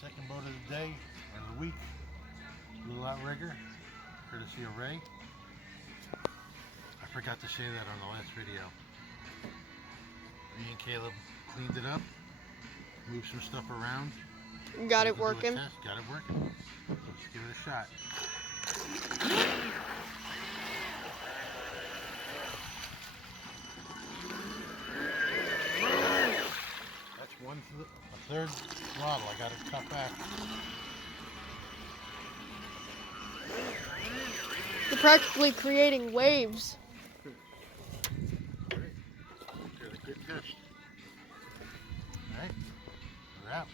Second boat of the day and the week. Little outrigger, courtesy of Ray. I forgot to say that on the last video. Me and Caleb cleaned it up, moved some stuff around. Got it working. Got it working. Let's give it a shot. That's a third throttle. I got it cut back. You're practically creating waves. Good catch. All right, we're out.